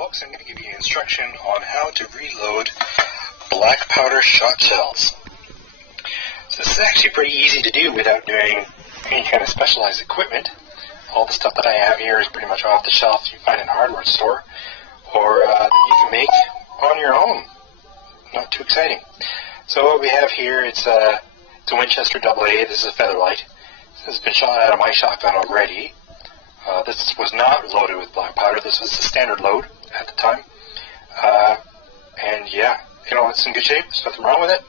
folks, I'm going to give you instruction on how to reload black powder shot shells. So this is actually pretty easy to do without doing any kind of specialized equipment. All the stuff that I have here is pretty much off the shelf you find in a hardware store, or that you can make on your own. Not too exciting. So what we have here, it's a Winchester AA. This is a Featherlight. This has been shot out of my shotgun already. This was not loaded with black powder. This was the standard load at the time. And yeah, it's in good shape. There's nothing wrong with it.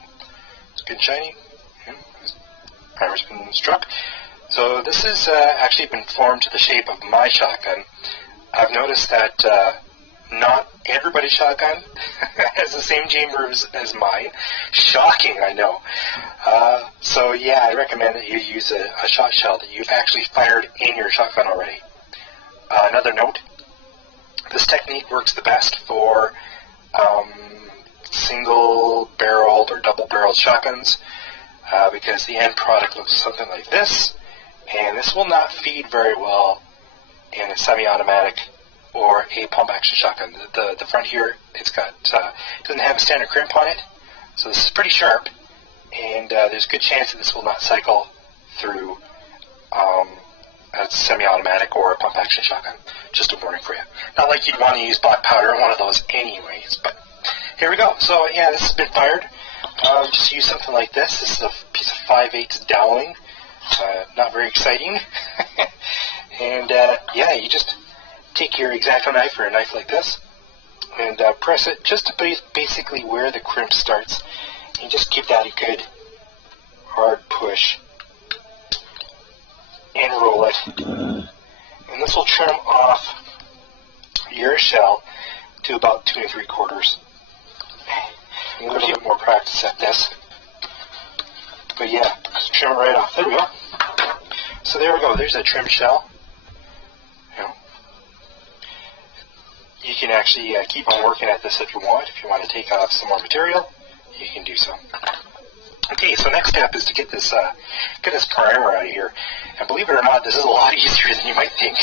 It's good and shiny. Primer's been struck. So this has actually been formed to the shape of my shotgun. I've noticed that not everybody's shotgun has the same chamber as mine. Shocking, I know. So yeah, I recommend that you use a shot shell that you've actually fired in your shotgun already. Another note, this technique works the best for single-barreled or double-barreled shotguns because the end product looks something like this, and this will not feed very well in a semi-automatic or a pump-action shotgun. The front here, doesn't have a standard crimp on it, so this is pretty sharp, and there's a good chance that this will not cycle through a semi-automatic or a pump-action shotgun. Just a warning for you. Not like you'd want to use black powder on one of those anyways, but here we go. So yeah, this has been fired. Just use something like this. This is a piece of 5/8 doweling. Not very exciting. And yeah, you just take your X-Acto knife or a knife like this and press it just to basically where the crimp starts. And just give that a good hard push and roll it. And this will trim off your shell to about 2 3/4. A little bit more practice at this. But yeah, just trim it right off. There we go. So there we go. There's a trimmed shell. You can actually keep on working at this if you want. If you want to take off some more material, you can do so. Okay, so next step is to get this primer out of here. And believe it or not, this is a lot easier than you might think.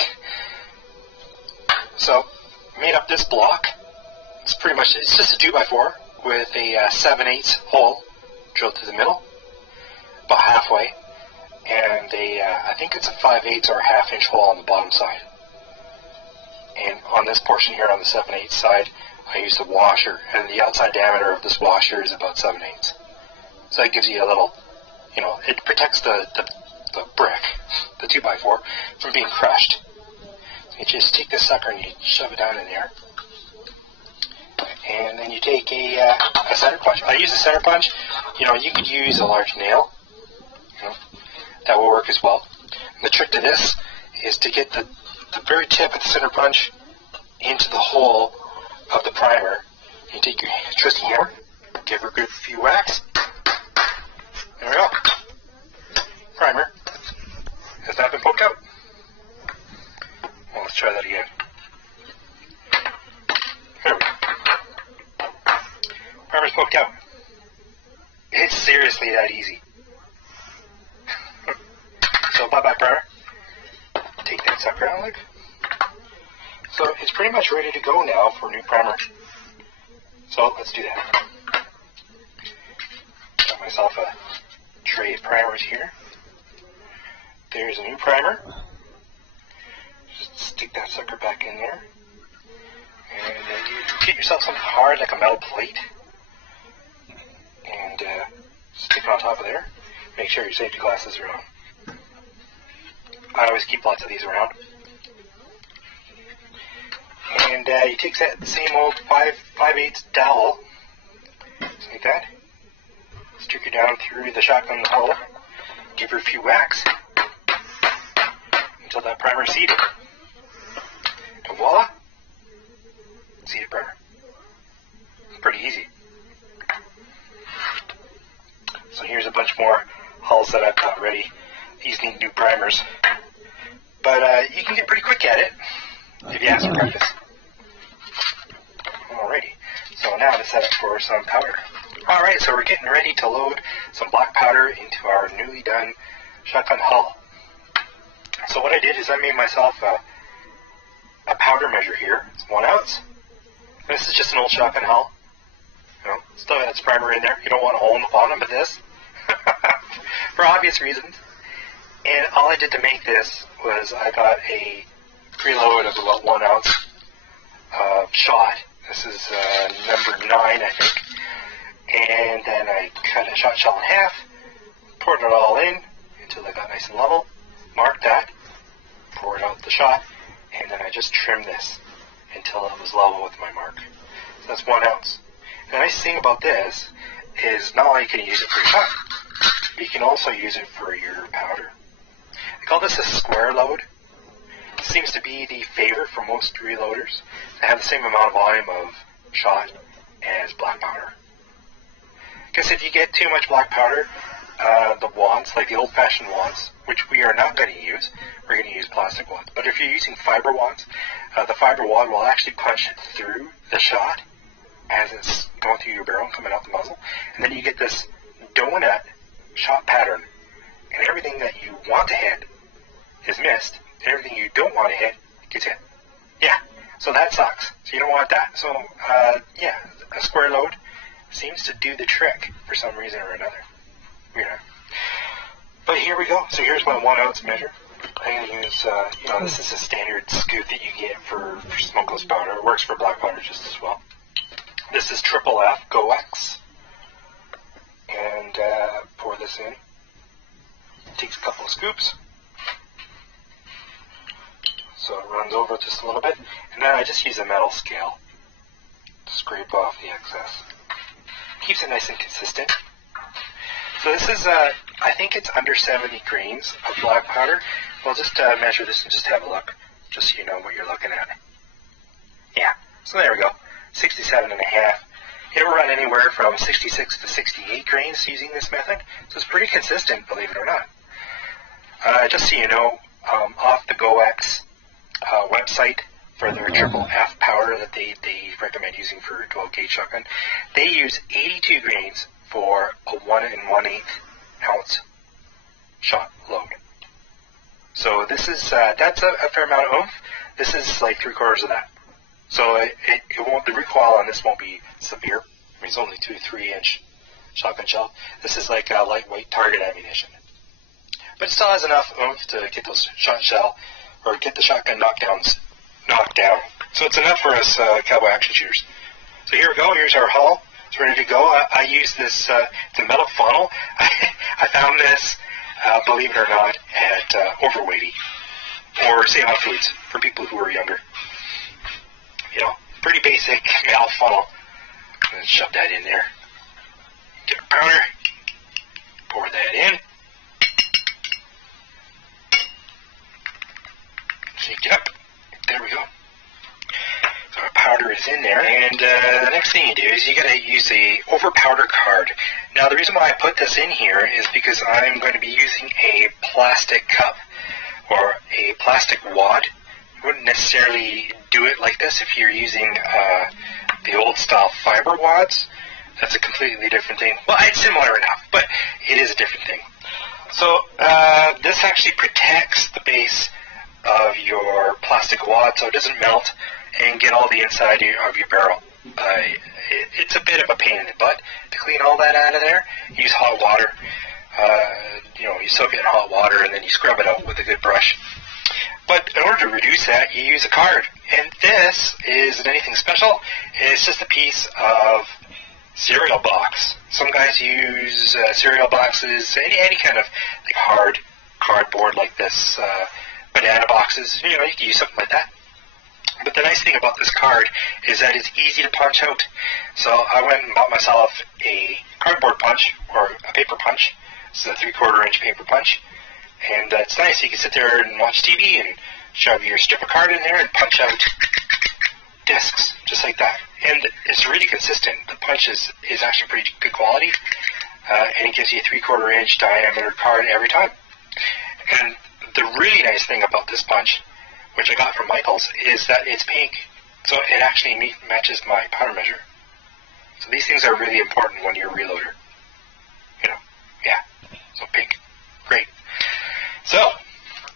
So, made up this block. It's just a 2x4 with a 7/8 hole drilled through the middle, about halfway, and I think it's a 5/8 or a ½ inch hole on the bottom side. And on this portion here, on the 7/8 side, I used a washer, and the outside diameter of this washer is about 7/8. So that gives you a little, it protects the brick, the 2x4, from being crushed. So you just take this sucker and you shove it down in there. And then you take a center punch. I use a center punch. You could use a large nail. That will work as well. And the trick to this is to get the very tip of the center punch into the hole of the primer. You take your trusty hammer, give her a good few whacks. There we go. Primer has not been poked out. Well, let's try that again. There we go. Primer's poked out. It's seriously that easy. So bye-bye primer. Take that sucker out, look. So it's pretty much ready to go now for new primer. So let's do that. Got myself a tray of primers here. There's a new primer. Just stick that sucker back in there. And you get yourself something hard like a metal plate. And stick it on top of there. Make sure your safety glasses are on. I always keep lots of these around. And you take that same old 5/8 dowel, just like that. Stick it down through the shotgun hole. Give her a few whacks until that primer is seated. And voila! Seated primer. It's pretty easy. So here's a bunch more hulls that I've got ready. These need new primers. But you can get pretty quick at it if you have some practice. Alrighty, so now to set up for some powder. Alright, so we're getting ready to load some black powder into our newly done shotgun hull. So what I did is I made myself a powder measure here. It's 1 ounce. This is just an old shotgun hull. You know, still got its primer in there. You don't want a hole in the bottom of this. For obvious reasons. And all I did to make this was I got a preload of about 1 ounce of shot. This is number 9, I think. And then I cut a shot shell in half, poured it all in until it got nice and level, marked that, poured out the shot, and then I just trimmed this until it was level with my mark. So that's 1 ounce. And the nice thing about this is not only can you use it for your shot, but you can also use it for your powder. I call this a square load. It seems to be the favorite for most reloaders. They have the same amount of volume of shot as black powder. Because if you get too much black powder, the wads, like the old-fashioned wads, which we are not going to use, we're going to use plastic wads. But if you're using fiber wads, the fiber wad will actually punch through the shot as it's going through your barrel and coming out the muzzle. And then you get this donut shot pattern. And everything that you want to hit is missed. And everything you don't want to hit gets hit. Yeah, so that sucks. So you don't want that. So, yeah, a square load seems to do the trick for some reason or another. Yeah. But here we go. So here's my 1 ounce measure. I'm going to use, this is a standard scoop that you get for smokeless powder. It works for black powder just as well. This is Triple F GoX. And pour this in. Takes a couple of scoops. So it runs over just a little bit. And then I just use a metal scale to scrape off the excess. Keeps it nice and consistent. So this is, I think it's under 70 grains of black powder. We'll just measure this and just have a look, just so you know what you're looking at. Yeah, so there we go, 67 and a half. It'll run anywhere from 66 to 68 grains using this method. So it's pretty consistent, believe it or not. Just so you know, off the GoX website for their Triple F powder that they recommend using for 12 gauge shotgun, they use 82 grains for a 1 1/8 ounce shot load. So this is that's a fair amount of oomph. This is like 3/4 of that. So it won't, the recoil on this won't be severe. I mean, it's only 2 to 3 inch shotgun shell. This is like a lightweight target ammunition, but it still has enough oomph to get those shot shell or get the shotgun knockdowns knocked down. So it's enough for us cowboy action shooters. So here we go. Here's our hull. It's ready to go. I use this the metal funnel. I found this, believe it or not, at Overweighty or Save On Foods for people who are younger. You know, pretty basic metal funnel. Let's shove that in there. Get our powder. Pour that in. Shake it up. There we go. So our powder is in there, and the next thing you do is you got to use a over powder card. Now the reason why I put this in here is because I'm going to be using a plastic cup or a plastic wad. You wouldn't necessarily do it like this if you're using the old style fiber wads. That's a completely different thing. Well, it's similar enough, but it is a different thing. So this actually protects the base of your plastic wad so it doesn't melt and get all the inside of your barrel. It's a bit of a pain in the butt to clean all that out of there. Use hot water. You soak it in hot water and then you scrub it out with a good brush. But in order to reduce that, you use a card. And this isn't anything special. It's just a piece of cereal box. Some guys use cereal boxes, any kind of like hard cardboard like this, banana boxes. You can use something like that. But the nice thing about this card is that it's easy to punch out. So I went and bought myself a cardboard punch or a paper punch. This is a 3/4 inch paper punch. And it's nice. You can sit there and watch TV and shove your strip of card in there and punch out discs, just like that. And it's really consistent. The punch is actually pretty good quality. And it gives you a 3/4 inch diameter card every time. And the really nice thing about this punch, which I got from Michael's, is that it's pink. So it actually matches my powder measure. So these things are really important when you're a reloader. Yeah. So pink. Great. So,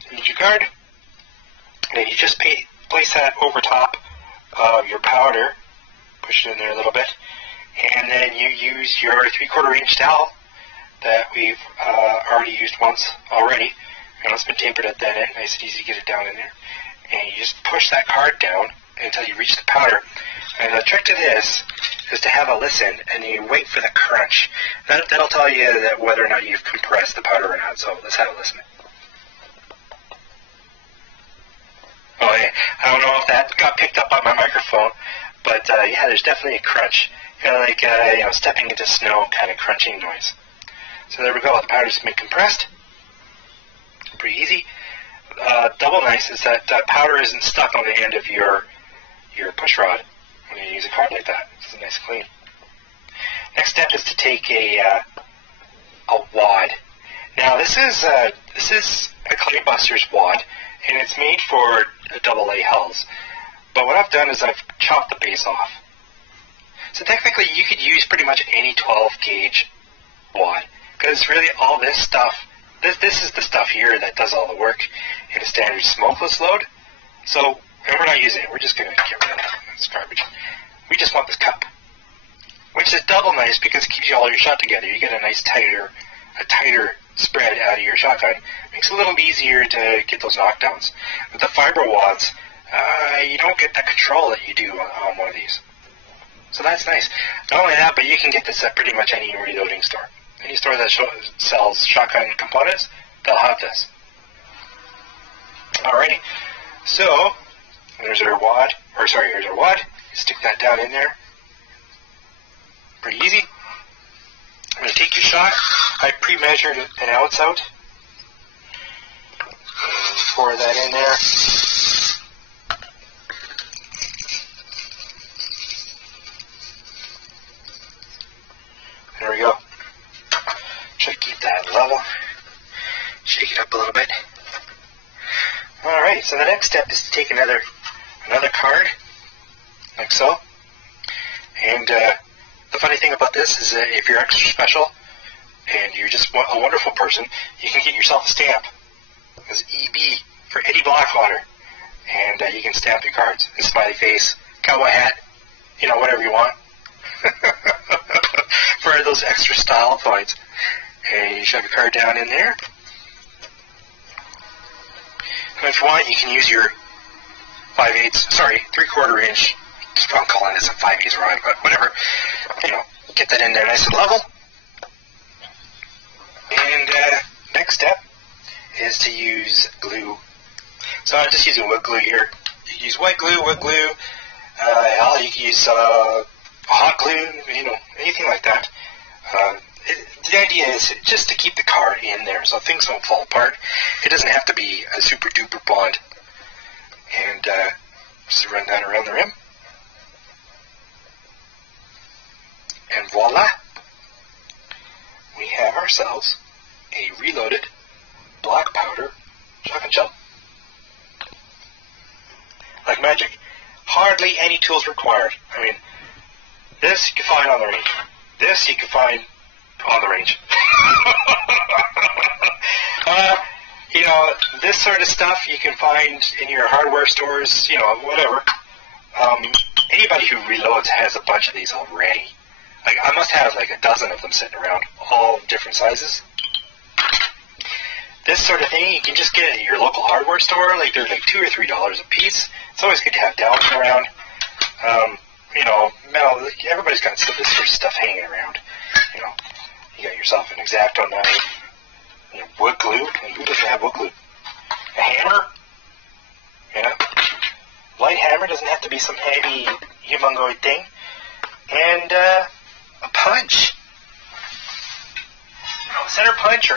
you use your card. Then you just place that over top of your powder. Push it in there a little bit. And then you use your 3/4 inch dowel that we've already used once already. And it's been tapered at that end. Nice and easy to get it down in there. And you just push that card down until you reach the powder. And the trick to this is to have a listen, and you wait for the crunch. That'll tell you that whether or not you've compressed the powder or not. So let's have a listen. Oh, yeah. I don't know if that got picked up on my microphone, but yeah, there's definitely a crunch. Kind of like stepping into snow kind of crunching noise. So there we go. The powder's been compressed. Pretty easy. Double nice is that powder isn't stuck on the end of your push rod when you use a card like that. It's nice and clean. Next step is to take a wad. Now this is a clay buster's wad, and it's made for AA hulls. But what I've done is I've chopped the base off. So technically you could use pretty much any 12 gauge wad, because really all this stuff, this is the stuff here that does all the work in a standard smokeless load. So, and we're not using it, we're just going to get rid of that. It's garbage. We just want this cup, which is double nice because it keeps all your shot together. You get a nice tighter spread out of your shotgun. Makes it a little easier to get those knockdowns. With the fiber wads, you don't get that control that you do on one of these. So that's nice. Not only that, but you can get this at pretty much any reloading store. Any store that sells shotgun components, they'll have this. Alrighty. So, here's our wad. Stick that down in there. Pretty easy. I'm going to take your shot. I pre-measured an ounce out. And pour that in there. There we go. Try to keep that level. Shake it up a little bit. Alright, so the next step is to take another card, like so. And the funny thing about this is that if you're extra special and you're just a wonderful person, you can get yourself a stamp. It's EB for Eddie Blackwater. And you can stamp your cards. A smiley face, cowboy hat, whatever you want. For those extra style points. And you shove your card down in there. And if you want, you can use your 3/4 inch. I'm calling this a 5/8 rod, but whatever. Get that in there nice and level. And next step is to use glue. So I'm just using wood glue here. You can use white glue, wood glue. You can use hot glue, anything like that. The idea is just to keep the card in there so things don't fall apart. It doesn't have to be a super duper bond. And just run that around the rim. And voila! We have ourselves a reloaded black powder shotgun shell. Like magic. Hardly any tools required. I mean, this you can find on the range. This you can find on the range. This sort of stuff you can find in your hardware stores, whatever. Anybody who reloads has a bunch of these already. Like, I must have like a dozen of them sitting around, all different sizes. This sort of thing you can just get at your local hardware store. Like, they're like $2 or $3 a piece. It's always good to have dowels around. Metal. Everybody's got this sort of stuff hanging around. You got yourself an X-Acto knife, wood glue. Who doesn't have wood glue? A hammer. Light hammer, doesn't have to be some heavy, humongoid thing. And a punch. Center punch or